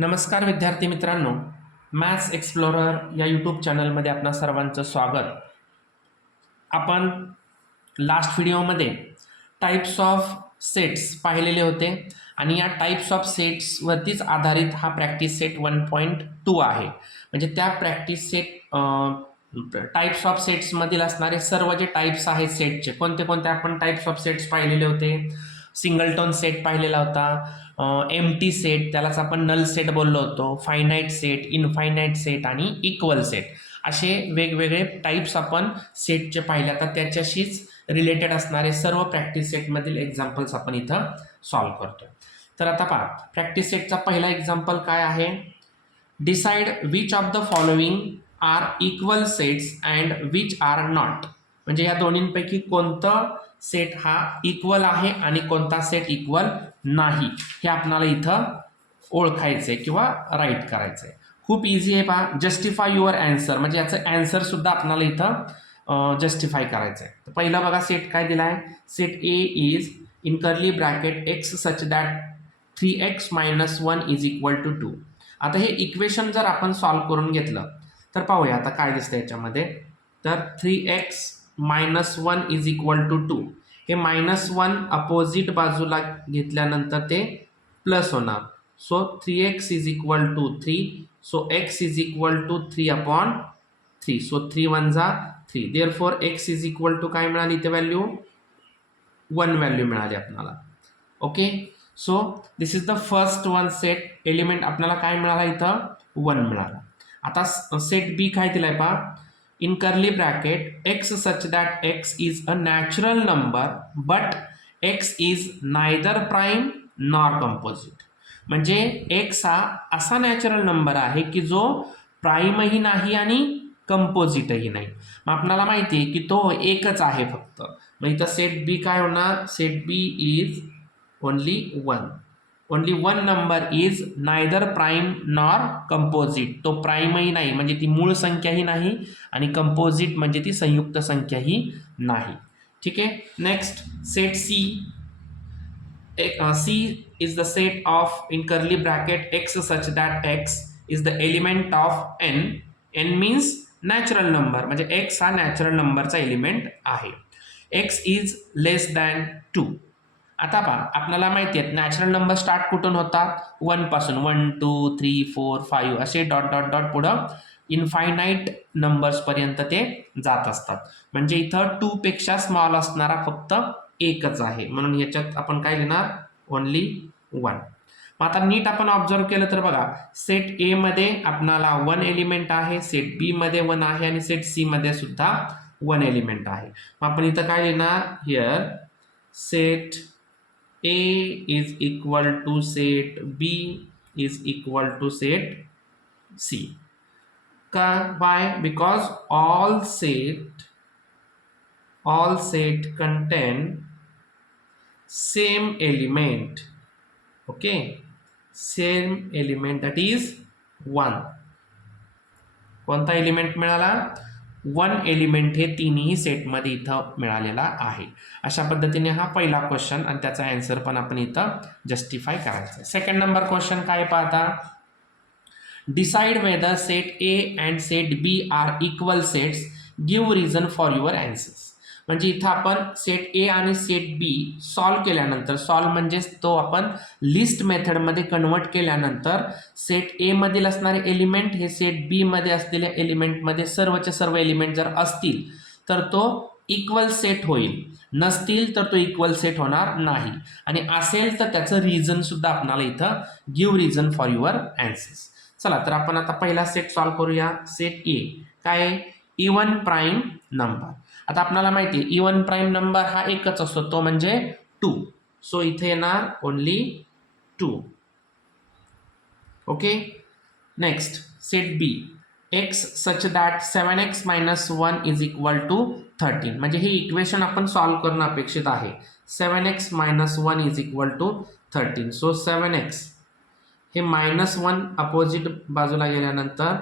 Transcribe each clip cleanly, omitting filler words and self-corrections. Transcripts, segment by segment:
नमस्कार विद्यार्थी मित्रांनो, मॅथ्स एक्सप्लोरर या यूट्यूब चॅनलमध्ये आपणा सर्वांचं स्वागत. आपण लास्ट व्हिडिओमध्ये टाइप्स ऑफ सेट्स पाहिलेले होते आणि या टाइप्स ऑफ सेट्सवरतीच आधारित हा प्रॅक्टिस सेट 1.2 आहे. म्हणजे त्या प्रॅक्टिस सेट टाइप्स ऑफ सेट्समधील असणारे सर्व जे टाइप्स आहेत सेटचे, कोणते कोणते आपण टाइप्स ऑफ सेट्स पाहिलेले होते. सिंगलटोन सेट पाहिलेला होता, एम्प्टी सेट त्यालाच आपण नल सेट बोललो होतो, फायनाईट सेट, इनफायनाईट सेट आणि इक्वल सेट, असे वेगवेगळे टाइप्स आपण सेटचे पाहिले. आता त्याच्याशीच रिलेटेड असणारे सर्व प्रॅक्टिस सेटमधील एक्झाम्पल्स आपण इथं सॉल्व्ह करतो. तर आता पहा, प्रॅक्टिस सेटचा पहिला एक्झाम्पल काय आहे. Decide which of the following are equal sets and which are not. म्हणजे या दोन्हींपैकी कोणतं सेट हा इक्वल आहे आणि कोणता सेट इक्वल नाही हे आपल्याला इथं ओळखायचंय किंवा राईट करायचंय. खूप इझी आहे पहा. जस्टिफाय युअर अँसर, म्हणजे याचं अँसर सुद्धा आपल्याला इथं जस्टिफाय करायचं आहे. तर पहिला बघा सेट काय दिलाय. Set A is in curly bracket x such that 3x - 1 is equal to 2. आता हे इक्वेशन जर आपण सॉल्व्ह करून घेतलं तर पाहूया आता काय दिसतं याच्यामध्ये. तर 3x - 1 इज इक्वल टू 2, हे -1 अपोजिट बाजूला घेतल्यानंतर ते प्लस होणार. So 3x is equal to 3. So x is equal to 3/3. So 3 1 जा 3. Therefore x is equal to काय मिळाली इथे व्हॅल्यू, 1 व्हॅल्यू मिळाली आपल्याला. Okay, so this is the first one set. Element आपल्याला काय मिळाला इथं, 1 मिळाला. आता सेट बी काय दिलाय पहा. In curly bracket x such that x is a natural number but x is neither prime nor composite. म्हणजे x हा असा नॅचरल नंबर आहे की जो प्राईमही नाही आणि कंपोजिटही नाही. मग आपल्याला माहिती आहे की तो एकच आहे फक्त. मग इथं सेट बी काय होणार. Set B is only 1. Only one number is neither prime nor composite. तो प्राईमही नाही म्हणजे ती मूळ संख्याही नाही आणि कंपोजिट म्हणजे ती संयुक्त संख्याही नाही. ठीक आहे. Next set C. C is the set of in curly bracket x such that x is the element of N. N means natural number, म्हणजे एक्स हा नॅचरल नंबरचा एलिमेंट आहे. X is less than 2. आता पहा, आपल्याला माहिती आहे natural number start कुठून होतात, 1 पासून. 1 2 3 4 5 असे डॉट डॉट डॉट पुढं इनफायनाईट नंबर्स पर्यंत ते जात असतात. म्हणजे इथं 2 पेक्षा स्मॉल असणारा फक्त एकच आहे, म्हणून ह्याच्यात आपण काय लिहिणार, ओनली 1. मग आता नीट आपण ऑब्झर्व केलं तर बघा, सेट ए मध्ये आपल्याला 1 एलिमेंट आहे, सेट बी मध्ये 1 आहे आणि सेट सी मध्ये सुद्धा 1 एलिमेंट आहे. मग आपण इथं काय लिहिणार, here set A is equal to set B is equal to set C. Why? Because all set contain same element. Okay, same element, that is 1. कोणता एलिमेंट मिळाला, 1 एलिमेंट हे तिन्ही सेटमध्ये इथं मिळालेला आहे. अशा पद्धतीने हा पहिला क्वेश्चन आणि त्याचा आन्सर पण आपण इथं जस्टिफाय करायचा. सेकंड नंबर क्वेश्चन काय पाहता. Decide whether set A and set B are equal sets, give reason for your answers. म्हणजे इथं आपण सेट ए आणि सेट बी सॉल्व्ह केल्यानंतर, सॉल्व्ह म्हणजेच तो आपण लिस्ट मेथडमध्ये कन्वर्ट केल्यानंतर सेट ए मधील असणारे एलिमेंट हे सेट बी मध्ये असलेल्या एलिमेंटमध्ये सर्वचे सर्व एलिमेंट जर असतील तर तो इक्वल सेट होईल, नसतील तर तो इक्वल सेट होणार नाही, आणि असेल तर त्याचं रिझन सुद्धा आपल्याला इथं give reason for your answers. चला तर आपण आता पहिला सेट सॉल्व्ह करूया. सेट ए काय, इवन प्राईम नंबर. आता आपल्याला माहिती आहे इवन प्राईम नंबर हा एकच असतो, तो म्हणजे 2. सो इथे येणार only 2. Okay. Next set B, x such that 7x - 1 is equal to 13. म्हणजे हे इक्वेशन आपण सॉल्व्ह करणं अपेक्षित आहे. 7x - 1 is equal to 13. So 7x हे -1 अपोजिट बाजूला गेल्यानंतर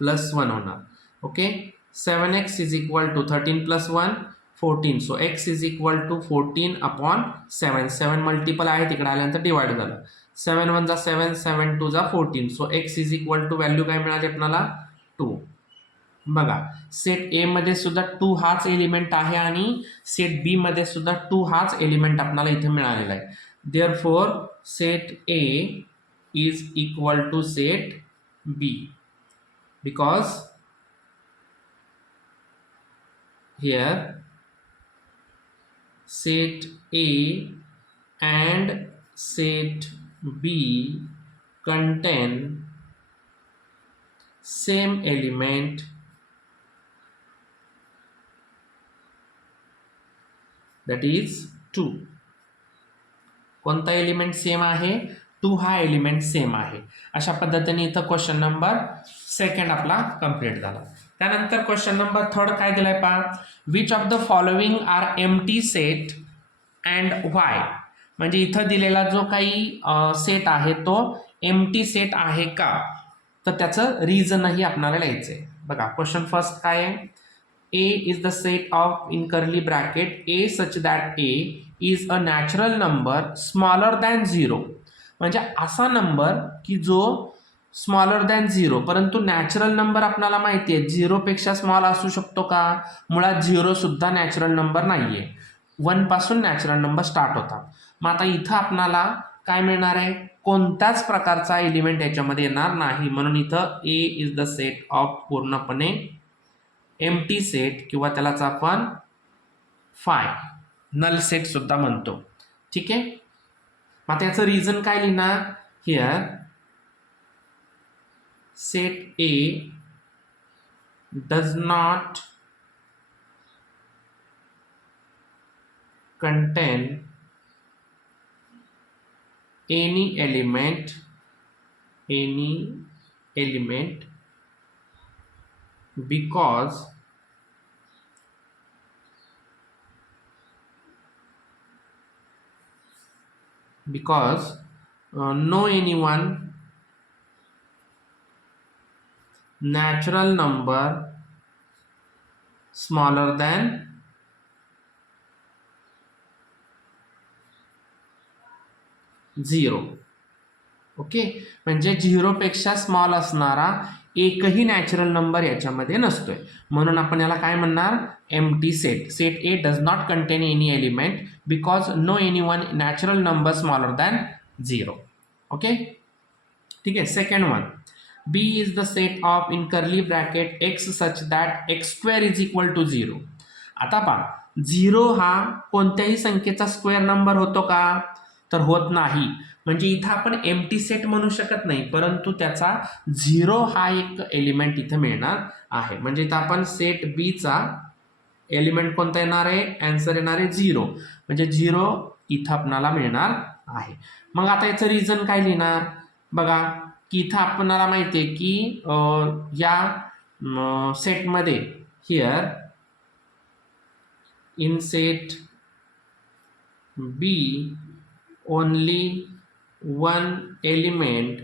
+1 होणार. Okay. 7x is equal to 13 + 1 14. So x is equal to 14/7. 7 multiple आहे, तिकडे आल्यानंतर डिवाइड झालं. 7 1 जा 7, 7 2 जा 14. So x is equal to value काय मिळाली आपल्याला 2. बघा सेट ए मध्ये सुद्धा 2 हाच एलिमेंट आहे आणि सेट बी मध्ये सुद्धा 2 हाच एलिमेंट आपल्याला इथे मिळालेला आहे. Therefore set A is equal to set B because here set A and set B contain same element that is 2. कोणता एलिमेंट सेम आहे 2 हा एलिमेंट सेम आहे. अशा पद्धतीने इथं क्वेश्चन नंबर 2 आपला कंप्लीट झाला. त्यानंतर क्वेश्चन नंबर 3 काय दिलाय पहा, which of the following are empty set and why. म्हणजे इथं दिलेला जो काही सेट आहे तो एम्प्टी सेट आहे का, तर त्याचं रिझनही आपल्याला लिहायचंय. बघा क्वेश्चन फर्स्ट काय आहे, A is the set of in curly bracket A such that A is a natural number smaller than 0. म्हणजे असा नंबर की जो स्मॉलर दॅन 0 परंतु नॅचरल नंबर आपल्याला माहिती आहे 0 पेक्षा स्मॉल असू शकतो का, मुळात 0 सुद्धा नॅचरल नंबर नाहीये, 1 पासून नॅचरल नंबर स्टार्ट होतात. मग आता इथं आपल्याला काय मिळणार आहे, कोणत्याच प्रकारचा एलिमेंट याच्यामध्ये येणार नाही. म्हणून इथं A is the set of पूर्णपणे एम्प्टी सेट किंवा त्यालाच आपण फाय नल सेट सुद्धा म्हणतो. ठीक आहे. मग याचं रिझन काय लिहिणार, here set A does not contain any element because no anyone natural number smaller than 0. Okay, म्हणजे 0 पेक्षा स्मॉल असणारा एकही नॅचरल नंबर याच्यामध्ये नसतोय. म्हणून आपण याला काय म्हणणार, empty set. Set A does not contain any element because no any one natural number smaller than 0. Okay, ठीक आहे. Second one, B is the set of in curly bracket x such that x square is equal to 0. आता पहा 0 हा कोणत्याही संख्येचा square number होतो का, तर होत नाही. म्हणजे इथं आपण एम्प्टी सेट म्हणू शकत नाही, परंतु त्याचा 0 हा एक एलिमेंट इथं मिळणार आहे. म्हणजे इथं आपण सेट बी चा एलिमेंट कोणता येणार आहे, आन्सर येणार आहे 0. म्हणजे 0 इथं आपल्याला मिळणार आहे. मग आता याचं रिझन काय लिहिणार, बघा की इथं आपल्याला माहिती आहे की या सेटमध्ये here in set B only one element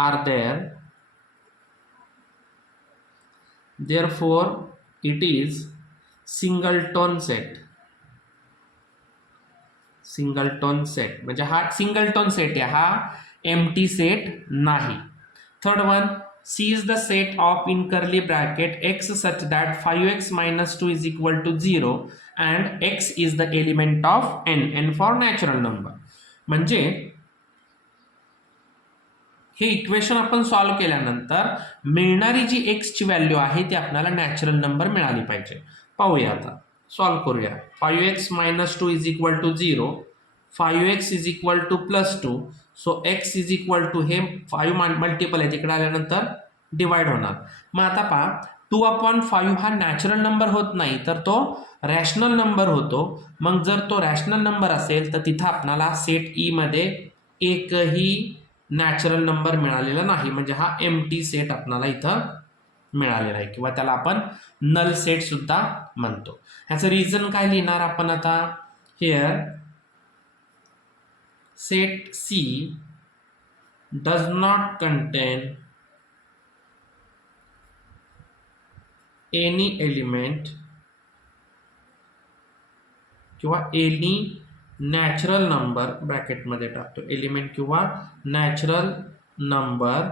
are there, therefore it is singleton set. Singleton set म्हणजे हा सिंगलटोन सेट आहे, हा एम्प्टी सेट नाही. Third one, C is the set of in curly bracket x such that 5x minus 2 is equal to 0 and x is the element of n for natural number. म्हणजे हे equation आपण solve केल्यानंतर मिळणारी जी x ची value आहे ती आपल्याला natural number मिळाली पाहिजे. पाहूया आता, सॉल्व्ह करूया. 5x minus 2 is equal to 0, 5x is equal to plus 2, so x is equal to हे 5 मल्टिपल आहे तिकडे आल्यानंतर डिवाइड होणार. मग आता पहा 2/5 हा नॅचरल नंबर होत नाही, तर तो रॅशनल नंबर होतो. मग जर तो रॅशनल नंबर असेल तर तिथं आपल्याला सेट ई मध्ये एकही नॅचरल नंबर मिळालेला नाही. म्हणजे हा एम्प्टी सेट आपल्याला इथं मिळालेला आहे किंवा त्याला आपण नल सेट सुद्धा म्हणतो. ह्याचं रिझन काय लिहिणार आपण आता, here set C does not contain any element किंवा any नॅचरल नंबर ब्रॅकेटमध्ये टाकतो, एलिमेंट किंवा natural number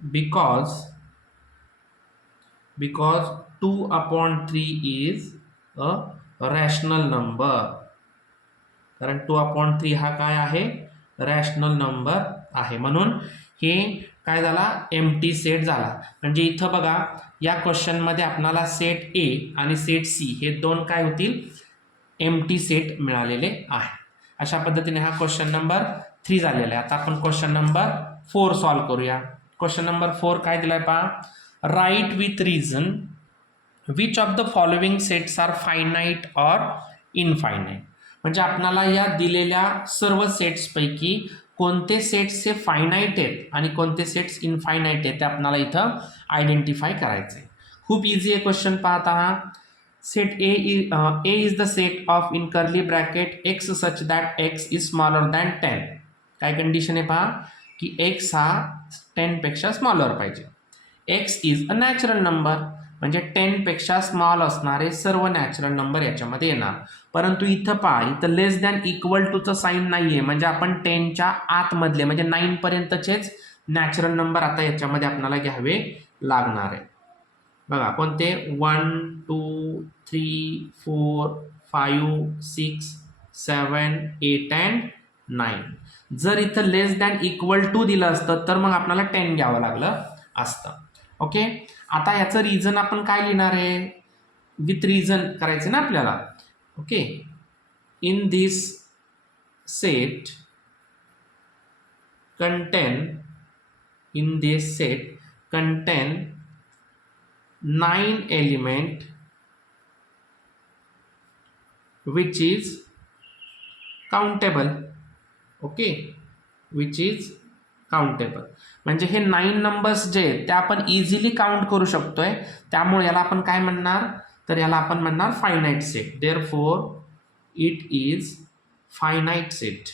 because 2/3 is a rational number. कारण 2/3 हा काय आहे, रॅशनल नंबर आहे. म्हणून हे काय झाला, एम्प्टी सेट झाला. म्हणजे इथं बघा या क्वेश्चनमध्ये आपल्याला सेट ए आणि सेट सी हे दोन काय होतील, एम्प्टी सेट मिळालेले आहे. अशा पद्धतीने हा क्वेश्चन नंबर 3 झालेला आहे. आता आपण क्वेश्चन नंबर 4 सॉल्व्ह करूया. क्वेश्चन नंबर 4 काय दिलाय पहा, write with reason which of the following sets are finite or infinite. म्हणजे आपल्याला या दिलेल्या सर्व सेट्स पैकी कोणते सेट्स हे फायनाईट आहेत आणि कोणते सेट्स इनफायनाईट आहेत ते आपल्याला इथं आयडेंटिफाय करायचे. खूप इझी आहे क्वेश्चन. पाहता हा set A is the set of in curly bracket x such that x is smaller than 10. काय कंडिशन आहे पहा, की एक्स हा 10 पेक्षा स्मॉलर पाहिजे. X is a natural number, म्हणजे 10 पेक्षा स्मॉल असणारे सर्व नॅचरल नंबर याच्यामध्ये येणार. परंतु इथं पहा, इथं लेस दॅन इक्वल टूचं साईन नाहीये, म्हणजे आपण 10च्या आतमधले म्हणजे 9 पर्यंतचेच नॅचरल नंबर आता याच्यामध्ये आपल्याला घ्यावे लागणार आहे. बघा कोणते, 1 2 3 4 5 6 7 8 अँड 9. जर इथं लेस दॅन इक्वल टू दिलं असतं तर मग आपल्याला 10 घ्यावं लागलं असतं. ओके, आता याचं रिझन आपण काय लिहिणार आहे, विथ रिझन करायचं ना आपल्याला. Okay, in this set contain 9 element which is countable. Okay, which is countable. म्हणजे हे 9 नंबर्स जे आहेत ते आपण इझिली काउंट करू शकतोय. त्यामुळे याला आपण काय म्हणणार, तर याला आपण म्हणणार finite set. Therefore it is finite set.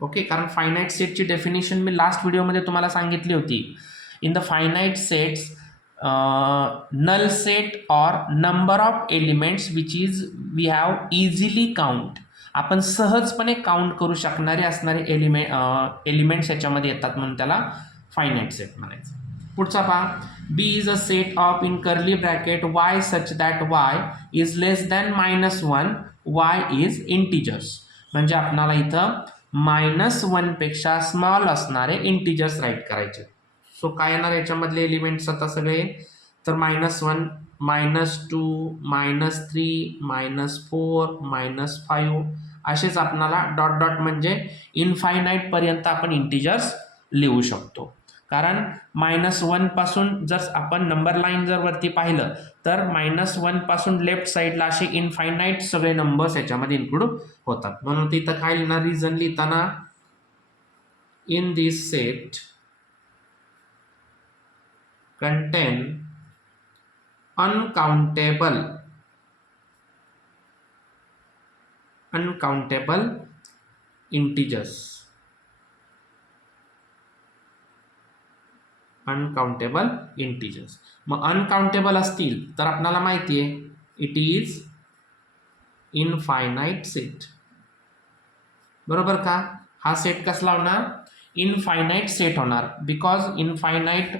Okay, कारण फायनाईट सेटची डेफिनेशन मी लास्ट व्हिडिओमध्ये तुम्हाला सांगितली होती. In the finite sets null set or number of elements which is we have easily count. आपण सहजपणे काउंट करू शकणारे असणारे एलिमेंट्स याच्यामध्ये येतात, म्हणून त्याला फायनाईट सेट म्हणायचं. पुढचा पहा, B is a set of in curly bracket y such that y is less than -1, y is integers. म्हणजे आपल्याला इथं -1 पेक्षा स्मॉल असणारे इंटिजर्स राईट करायचे. सो काय येणार याच्यामधले एलिमेंट्स आता सगळे, तर -1 -2 -3 -4 -5 असेच आपल्याला डॉट डॉट म्हणजे इनफायनाईट पर्यंत आपण इंटिजर्स लिहू शकतो. कारण -1 पासून जर आपण नंबर लाईन जर वरती पाहिलं तर -1 पासून लेफ्ट साईडला असे इनफायनाईट सगळे नंबर्स याच्यामध्ये इन्क्लूड होतात. म्हणून तिथं काय लिहिणार, रिझन लिहिताना in this set contain uncountable integers. Uncountable integers. मग अनकाउंटेबल असतील तर आपल्याला माहिती आहे इट इज इनफायनाईट सेट. बरोबर का, हा सेट कसला होणार, इनफायनाईट सेट होणार. Because infinite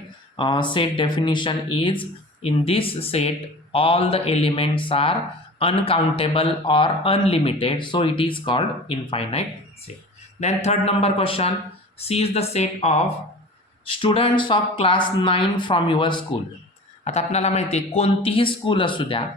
set definition is in this set all the elements are uncountable or unlimited, so it is called infinite set. Then third number question, C is the set of students of class 9 from your school. आता आपल्याला माहिती आहे कोणतीही school असू द्या,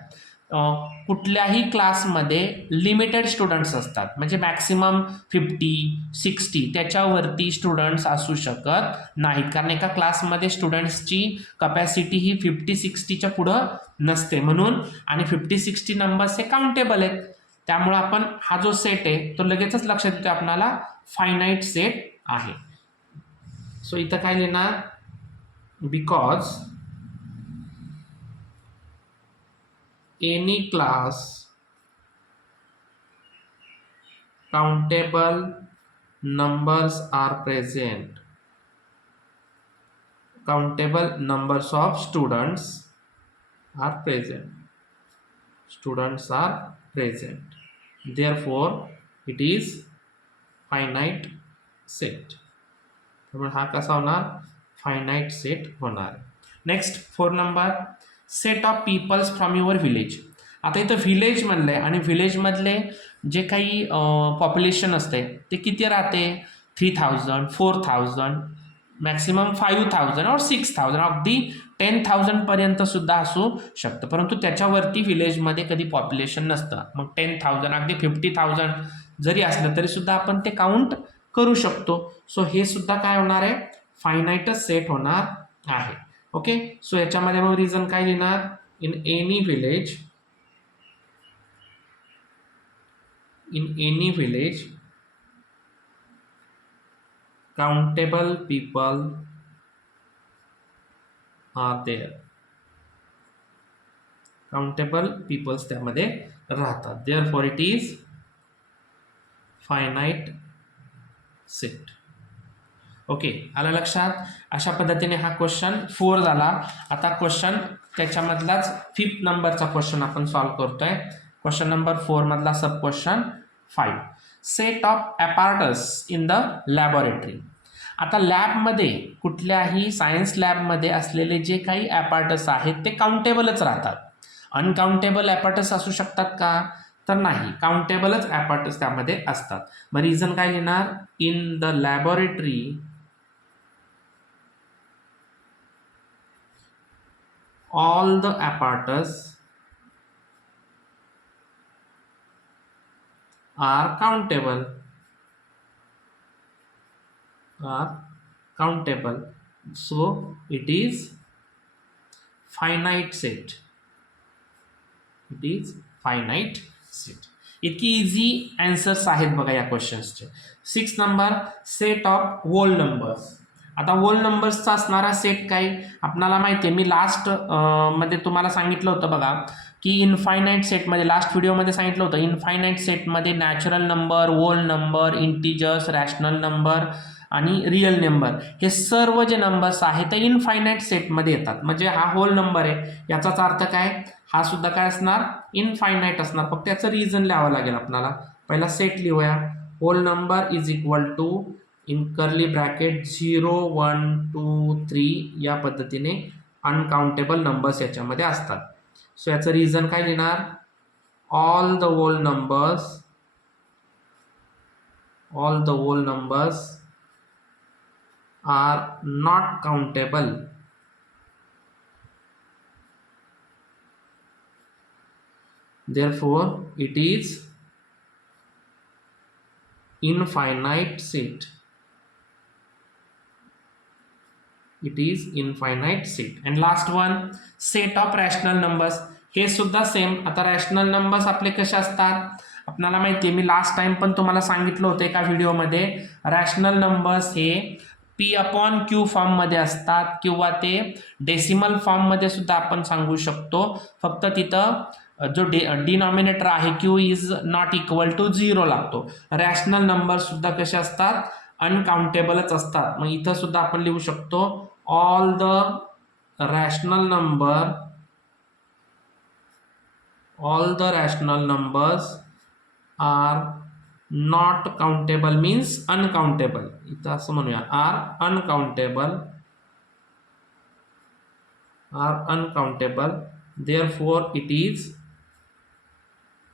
कुठल्याही क्लासमध्ये limited students असतात. म्हणजे मॅक्सिमम 50-60 त्याच्यावरती स्टुडंट्स असू शकत नाहीत. कारण एका क्लासमध्ये स्टुडंट्सची कपॅसिटी ही 50-60च्या पुढं नसते. म्हणून आणि 50-60 नंबर्स हे काउंटेबल आहेत. त्यामुळे आपण हा जो सेट आहे तो लगेचच लक्षात येतो आपल्याला फायनाईट सेट आहे. सो इथं काय लिहिणार, because any class countable numbers are present, countable numbers of students are present. students are present. Therefore it is finite set. त्यामुळे हा कसा होणार, फायनाइट सेट होणार. Next 4 number, set of peoples from your village. आता इथं village म्हणलंय आणि व्हिलेजमधले जे काही पॉप्युलेशन असते ते किती राहते, 3000, 4000, मॅक्सिमम 5000 और 6000, अगदी 10,000 पर्यंत सुद्धा असू शकतं. परंतु त्याच्यावरती व्हिलेजमध्ये कधी पॉप्युलेशन नसतं. मग 10,000 अगदी 50,000 जरी असलं तरी सुद्धा आपण ते काउंट करू शकतो. सो हे सुद्धा काय होणार आहे, फायनाइटच सेट होणार आहे. ओके, सो याच्यामध्ये मग रिझन काय लिहिणार, in any village countable people are there. Countable peoples त्यामध्ये राहतात. Therefore it is finite set. Okay, आलं लक्षात. अशा पद्धतीने हा क्वेश्चन 4 झाला. आता क्वेश्चन त्याच्यामधलाच 5th नंबरचा क्वेश्चन आपण सॉल्व्ह करतोय. क्वेश्चन नंबर 4 मधला sub question 5, set of apparatus in the laboratory. आता लॅबमध्ये, कुठल्याही सायन्स लॅबमध्ये असलेले जे काही ॲपार्टस आहेत ते काउंटेबलच राहतात. अनकाउंटेबल ॲपार्टस असू शकतात का, तर नाही, काउंटेबलच ॲपार्टस त्यामध्ये असतात. मग रिझन काय लिहिणार, in the laboratory all the apparatus are countable, so it is finite set. इतकी इझी आन्सर्स आहेत बघा या क्वेश्चन्सचे. 6 number, set of whole numbers. आता होल नंबर्सचा असणारा सेट काय, आपल्याला माहिती आहे, मी लास्ट मध्ये तुम्हाला सांगितलं होतं बघा की इनफायनाईट सेटमध्ये, लास्ट व्हिडिओमध्ये सांगितलं होतं, इनफायनाईट सेटमध्ये natural number, whole number, integers, rational number आणि रिअल नंबर हे सर्व जे नंबर्स आहेत ते इनफायनाईट सेटमध्ये येतात. म्हणजे हा होल नंबर आहे, याचाच अर्थ काय, हा सुद्धा काय असणार, इनफायनाईट असणार. फक्त याचं रिझन लिहावं लागेल आपल्याला. पहिला सेट लिहूया, whole number is equal to in curly bracket 0, 1, 2, 3 या पद्धतीने अनकाउंटेबल नंबर्स याच्यामध्ये असतात. सो याचं रिझन काय लिहिणार, all the whole numbers are not countable. Therefore it is infinite set. And last one, set of rational numbers. हे सुद्धा same. आता रॅशनल नंबर्स आपले कसे असतात आपल्याला माहिती आहे, मी लास्ट टाइम पण तुम्हाला सांगितलं होतं एका व्हिडिओमध्ये. रॅशनल नंबर्स हे P/Q फॉर्ममध्ये असतात किंवा ते डेसिमल फॉर्ममध्ये सुद्धा आपण सांगू शकतो. फक्त तिथं जो डिनॉमिनेटर आहे Q is not equal to 0 लागतो. रॅशनल नंबर सुद्धा कसे असतात, अनकाउंटेबलच असतात. मग इथं सुद्धा आपण लिहू शकतो, all the rational numbers are not countable means uncountable. इथं असं म्हणूया, are uncountable. Therefore it is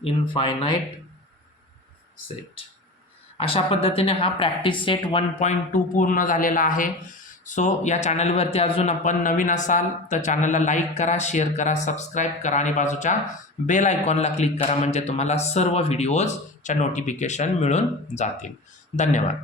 infinite set. अशा पद्धतीने हा प्रॅक्टिस सेट 1.2 पूर्ण झालेला आहे. सो या चॅनलवरती अजून आपण नवीन असाल तर चॅनलला लाईक करा, शेअर करा, सबस्क्राईब करा आणि बाजूच्या बेल आयकॉनला क्लिक करा, म्हणजे तुम्हाला सर्व व्हिडिओजच्या नोटिफिकेशन मिळून जातील. धन्यवाद.